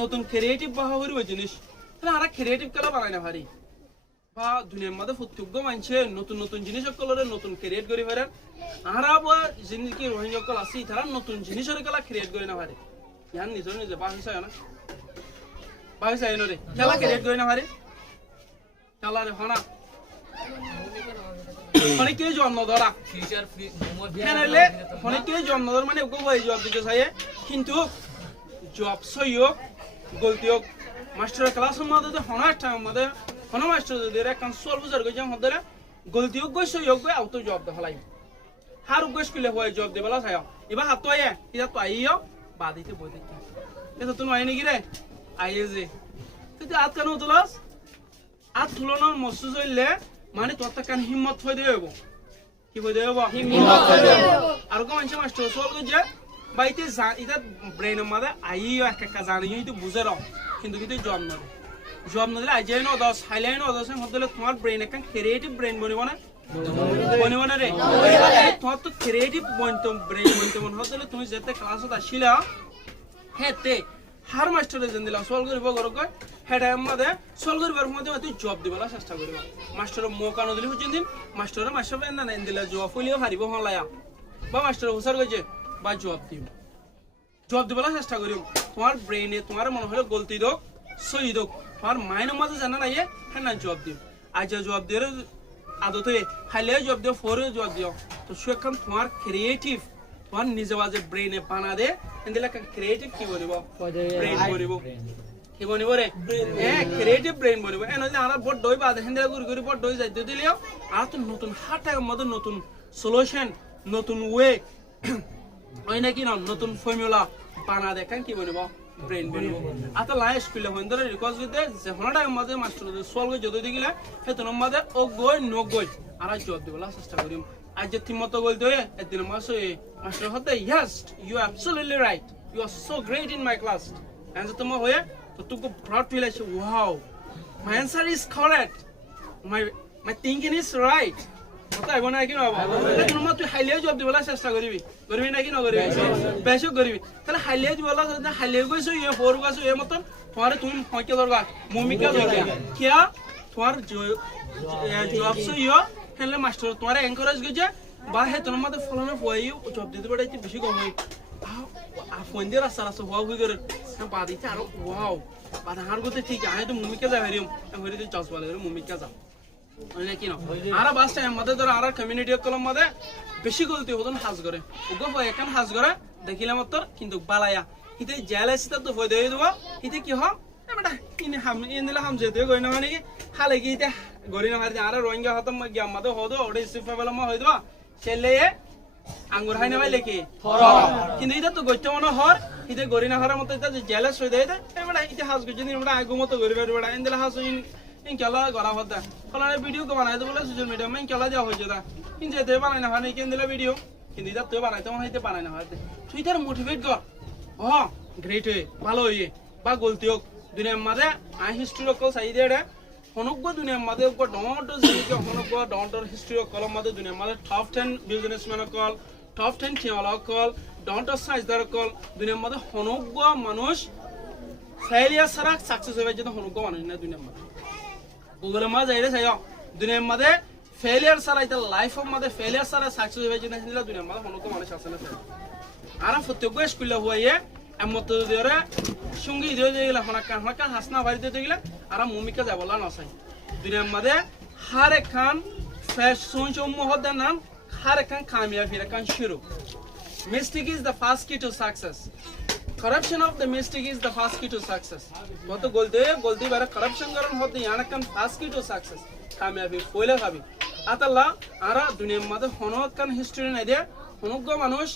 নতুন ক্রিয়েটিভ বাহা হইব জিনিস তাহলে আর ক্রিয়েটিভ কালা বানাই না ভারি বা দুনিয়ার মধ্যে প্রত্যেক মানছে নতুন নতুন জিনিস সকলের নতুন ক্রিয়েট করি পারে আর জিনিস কি রোহিঙ্গা সকল আছে তারা নতুন জিনিসের কালা ক্রিয়েট করি না পারে ইয়ান নিজের নিজে বাহিসায় না বাহিসায় নরে খেলা ক্রিয়েট করি না পারে খেলা রে হনা অনেকে জন্ম ধরা ফিউচার অনেকে জন্ম ধর মানে ওকে বই জব দিতে চাই কিন্তু জব সইয়োগ গলতি হোক মাস্টারের ক্লাসের মধ্যে হনা একটা মধ্যে হনা মাস্টার যদি এখন 16 বছর গেছে মধ্যে গলতি হোক গই সইয়োগ গই আউট জব দেখালাই হার গই স্কুলে হয় জব দেবেলা চাই এবার হাত তো আইয়া এটা তো আইও বাদিতে বই দিতে এটা তো নয় নাকি রে আইয়ে যে তুই আত কেন তুলাস আত তুলনার মস্ত চললে মানে তোর কান হিম্মত হয়ে দেব কি হয়ে দেব হিম্মত হয়ে দেব আর কোন মানুষ মাস্টার সল গজে বাইতে এটা ব্রেন মধ্যে আইও একটা জানিও তো বুঝে রাও কিন্তু কিন্তু জব না দিলে আই যাই না দাও সাইলেন্ট দাও সে হদলে তোমার ব্রেন একটা ক্রিয়েটিভ ব্রেন বনিব না বনিব না রে তোমার তো ক্রিয়েটিভ ব্রেন বনতে মন হদলে তুমি যেতে ক্লাসত আসিলা হেতে হার মাস্টারে যেন দিলা সল করিব গরক হেডা মধ্যে সল করিবার মধ্যে তুই জব দিবলা চেষ্টা করিব মাস্টারের মৌকা ন দিলে বুঝিন দিন মাস্টারে মাস্টার না না দিলা জব হইলেও হারিব হলায়া বা মাস্টার হুসার গইছে বা জব দিবলা চেষ্টা করিব তোমার ব্রেইনে তোমার মনে হলো গলতি দোক সই দোক তোমার মাইন্ডের মধ্যে জানা নাই হ্যাঁ না জব দিও আজ জব দিয়ে আদতে হাইলে জব দিও ফোরে জব দিও তো সেখান তোমার ক্রিয়েটিভ তোমার নিজে বাজে ব্রেইনে বানা দে এন্দিলা ক্রিয়েটিভ কি বলিব ব্রেইন বলিব কি বনিব রে হ্যাঁ ক্রিয়েটিভ ব্রেইন বনিব এ নইলে আমরা বড় দই বাদে হেন্দেলা গুরি বড় দই যাইতে দিলিও আর তো নতুন হাটার মধ্যে নতুন সলিউশন নতুন ওয়ে ওই নাকি না নতুন ফর্মুলা বানা দেখান কি বনিব ব্রেইন বনিব আতা লাই স্কুলে হইন্দরে রিকোয়েস্ট দিতে যে হনাটা মধ্যে মাস্টার সলভ যদি দিগিলে হেতু মধ্যে ও গই ন গই আর জব দিবলা চেষ্টা করিম আজ যে তিমতো গল দয়ে এদিন মাসে মাস্টার হতে yes you are absolutely right you are so great in my class and তুমি হয়ে তো তুমি প্রাউড ফিল আছে wow my answer is correct my thinking is right কথা আইব না কি না বাবা তুমি তুই হাইলিয়া জব দিবলা চেষ্টা করবি নাকি না করবি বেশক করবি তাহলে হাইলিয়া দিবলা যদি হাইলিয়া গইছো এ ফোর গইছো এ মতন তোমারে তুমি হইকে দরকার ভূমিকা দরকার কিয়া তোমার জব সইও হেলে মাস্টার তোমার এনকারেজ গজে বা হে তোমার মধ্যে ফলনে হইও জব দিতে পারতে বেশি কম হই আ ফোন দিয়ে রাস্তা ওয়াও হই করে বাদিতে আর ওয়াও বাদ হার গতে ঠিক আই তো ভূমিকা যা হরিম হরি তো চাষ বলে ভূমিকা যা মানে কি না আর বাস টাইম মধ্যে ধর আর কমিউনিটি কলম মধ্যে বেশি গলতি হতন হাজ করে ওগো হয় একান হাজ করে দেখিলাম তোর কিন্তু বালায়া হিতে জেলাসিতা তো হই দেই দেব হিতে কি হ বেটা ইনি হাম ইনদিলা হাম যেতে গই না মানে কি হালে কি তে গরি না মারি আর রোহিঙ্গা হতম গিয়া মধ্যে হদো ওড়ে সিফাবেলা ম হই দেব ছেলে আঙ্গুর হাই না ভাইলে কি থর কিন্তু এটা তো গইতে মনে হর হিতে গরি না হরার মতো এটা জেলাস হই দেই দে বেটা হিতে হাজ গজনি বেটা আগু মতো গরি বেটা ইনদিলা হাজ ইনকালা গরা হদা ফলানে ভিডিও কো বানাই দেবলে সোশ্যাল মিডিয়া মে ইনকালা দেওয়া হইছে দা কিন্তু এতে বানাই না হয় কেন দিলা ভিডিও কিন্তু এটা তুই বানাইতে মনে হইতে বানাই না হয় তুই তার মোটিভেট কর ও গ্রেট হয়ে ভালো হইয়ে বা গলতি হোক দুনিয়ার মাঝে আই হিস্ট্রি কল চাই দে হনুক দুনিয়ার মাঝে ডন্ট জিকে হনুক ডন্টর হিস্ট্রি কলম মাঝে দুনিয়ার মাঝে টপ 10 বিজনেসম্যান কল টপ 10 টিওলা কল ডন্ট সাইজদার কল দুনিয়ার মাঝে হনুক মানুষ ফেলিয়ার ছাড়া সাকসেস হবে যেটা হনুক মানুষ না দুনিয়ার মাঝে গুগলের মাঝে যাইলে চাই দুনিয়ার মাঝে ফেলিয়ার ছাড়া এটা লাইফের মাঝে ফেলিয়ার ছাড়া সাকসেস হবে যেটা দুনিয়ার মাঝে হনুক মানুষ আছে না আর প্রত্যেক স্কুলে হইয়ে এমত দিরে সঙ্গী দিয়ে দিলে হনাকা হাসনা বাড়ি দিয়ে দিলে আর ভূমিকা যাবলা নসাই দুনিয়ার মাঝে হার এখান ফ্যাশন সমূহ নাম হার এখান কামিয়াবি এখান শুরু mistake is the first key to success corruption of the mistake is the first key to success কত গলতি বারে corruption করন হতে ইয়ানকান first key to success কামিয়াবি ফয়লা ভাবি আতাল্লাহ আর দুনিয়ার মাঝে হনকান হিস্ট্রি নাই দে হনগ্য মানুষ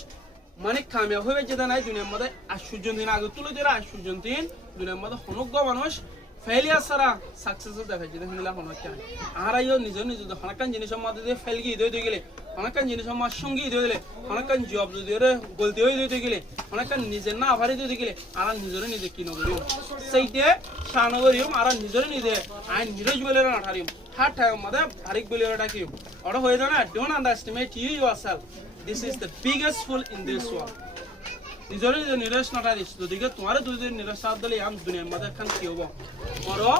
মানে কামিয়াব হয়ে যেতে নাই দুনিয়ার মধ্যে আশ্চর্য দিন আগে তুলে দিয়ে আশ্চর্য দিন দুনিয়ার মধ্যে হনজ্ঞ মানুষ ফেলিয়ার ছাড়া সাকসেস দেখা যেতে হিলা হনকা আর আইও নিজের হনকান জিনিসের মধ্যে দিয়ে ফেল গিয়ে দিয়ে গেলে হনকান জিনিসের মধ্যে সঙ্গী দিয়ে দিলে হনকান জব যদি গলতি হয়ে দিয়ে গেলে হনকান নিজের না আভারি দিয়ে গেলে আর নিজের নিজে কি নগরিও সেইতে সানগরিও আর নিজের নিজে আইন নিজের বলে নাঠারিও হার টাইম মধ্যে ভারিক বলে ডাকিও ওটা হয়ে যায় না don't underestimate you yourself. This is the biggest fool in this world. নিজরে যে নিরাশ নাটা দিস যদিকে তোমার দুই নিরাশ সাথ দিলে আম দুনিয়ার মাঝে খান কি হবো মরো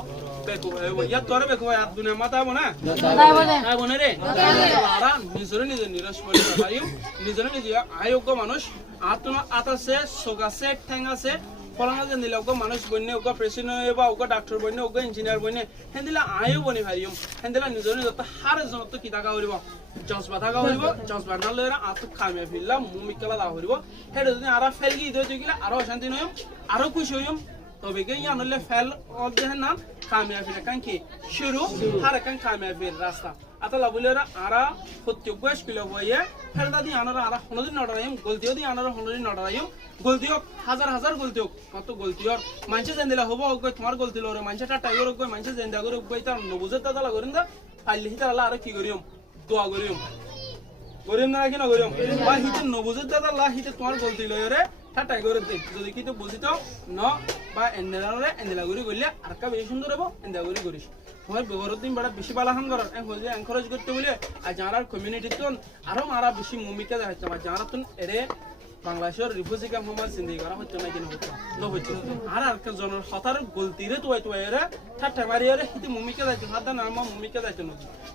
বেকু ইয়াত তোরে বেকু আর দুনিয়ার মাথা হবো না তাই বনে রে আরা নিজরে নিজে নিরাশ করে পারিও নিজরে নিজে আয়োগ্য মানুষ আত্মনা আতাছে সোগ আছে ঠ্যাং আছে ফলানা যে নিলে ওগো মানুষ বন্যে ওগো প্রেসিডেন্ট হইবা ওগো ডাক্তার বন্যে ওগো ইঞ্জিনিয়ার বন্যে হেন্দিলা আয়ো বনি ভারিও হেন্দিলা নিজরে যত হারে জনত কি টাকা হইব জজবা থাকা হইব জজবা না লইরা আতু খামে ফিরলাম মুমিকলা দা হইব হেড যদি আরা ফেল গি দিও দিলা আরো শান্তি নয়ম আরো খুশি হইম তবে কে ইয়া নলে ফেল অফ দেহ নাম খামে ফিরে কান কি শুরু হারে কান খামে ফির রাস্তা আতলা বলেরা আরা প্রত্যেক বয়স কিলো বইয়ে ফেলদা দি আনারা আরা হনদিন নড়াইম গলতিও দি আনারা হনদিন নড়াইম গলতিও হাজার হাজার গলতিও কত গলতিও মানছে জেন্দিলা হবো ওগো তোমার গলতি লরে মানছে টাইগর ওগো মানছে জেন্দা করে ওগো তার নবুজে দাদা করিন দা ফাইলি হিতা আল্লাহ আর কি করিম দোয়া করিম করিম না কি না করিম বা হিতে নবুজে দাদা আল্লাহ হিতে তোমার গলতি লরে টাইগর দে যদি কি তো বুঝিতো ন বা এন্দেলারে এন্দেলা করি গলিয়া আর কা বেশি সুন্দর হবো এন্দা করি করিস তোমার ব্যবহার দিন বড় বেশি বালা হান করার হইলে এনকারেজ করতে বলে আর যারা কমিউনিটি তো আরো মারা বেশি ভূমিকা দেখাচ্ছে আমার যারা তো এরে বাংলাদেশের রিফিউজি ক্যাম্প আমার জিন্দি করা হচ্ছে না কিনা হচ্ছে না হচ্ছে আর আর জনের হতার গলতিরে তো তো এরে ঠাট্টা মারিয়ারে হিতে ভূমিকা দেখাচ্ছে হাত নাম ভূমিকা দেখাচ্ছে না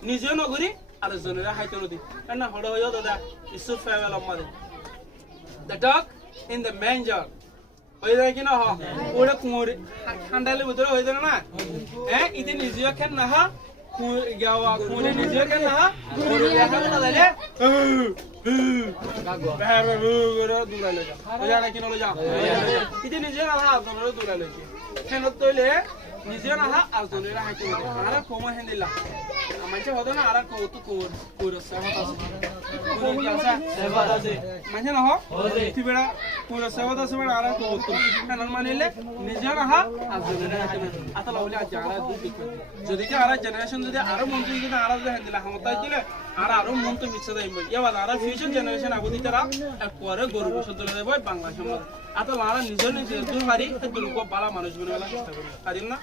নিজেও নগরী আর জনেরা হাইতে নদী না হড় হইও দাদা ইসুফ ফেওয়াল আমাদের দ্য ডগ ইন দ্য ম্যানজার হয়ে যায় কিনা হ ওটা কুঁড়ে ঠান্ডালে ভিতরে হয়ে যায় না হ্যাঁ ইতি নিজেও খেন না হা গাওয়া কুঁড়ে নিজেও খেন না হা কুঁড়ে দেখা না দিলে দূরাইলে যা ওই জায়গা কিনা যা ইতি নিজে না হা আজনের দূরাইলে ফেনত তৈলে নিজে না হা আজনের হাইতে আর কমা হেনিলা মানছে হতো না আর কৌতু কুঁড়ে সেবা আছে কুঁড়ে কি আছে সেবা আছে মানছে না হ তিবেড়া কুঁড়ে সেবা আছে বেড়া আর কৌতু কেন মানিলে নিজে না হা আজনের হাইতে আতলা বলে আজ যারা দুই দিক যদি কি আর জেনারেশন যদি আরো মন্ত্রী যদি আর হেন্দিলা ক্ষমতা দিলে আর আরো মন তো মিছে যাইব এবার আর ফিউচার জেনারেশন আবদি তারা পরে গরু বছর ধরে দেব বাংলা সমাজ আতলা আর নিজে নিজে দূর হারি দূর বালা মানুষ বলে চেষ্টা করি পারিম না